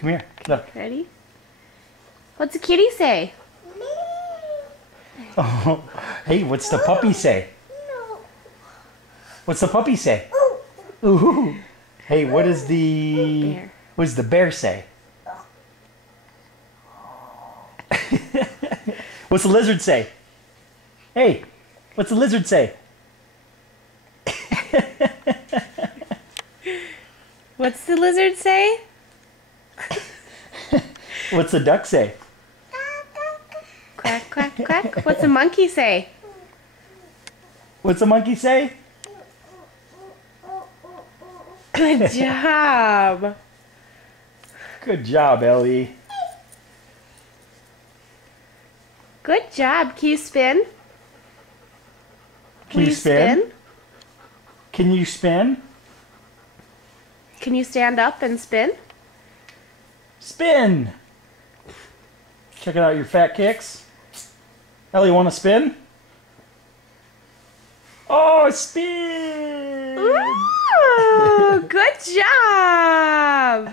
Come here. Look. Ready? What's the kitty say? Oh, hey, what's the puppy say? What's the puppy say? Ooh. Hey, what is the Bear. what does the bear say? What's the lizard say? Hey, what's the lizard say? What's the lizard say? What's the duck say? Quack, quack, quack. What's the monkey say? What's the monkey say? Good job. Good job, Ellie. Good job. Can you spin? Can you spin? Can you spin? Can you stand up and spin? Spin! Checking out your fat kicks. Ellie, want to spin? Oh, spin! Ooh, good job.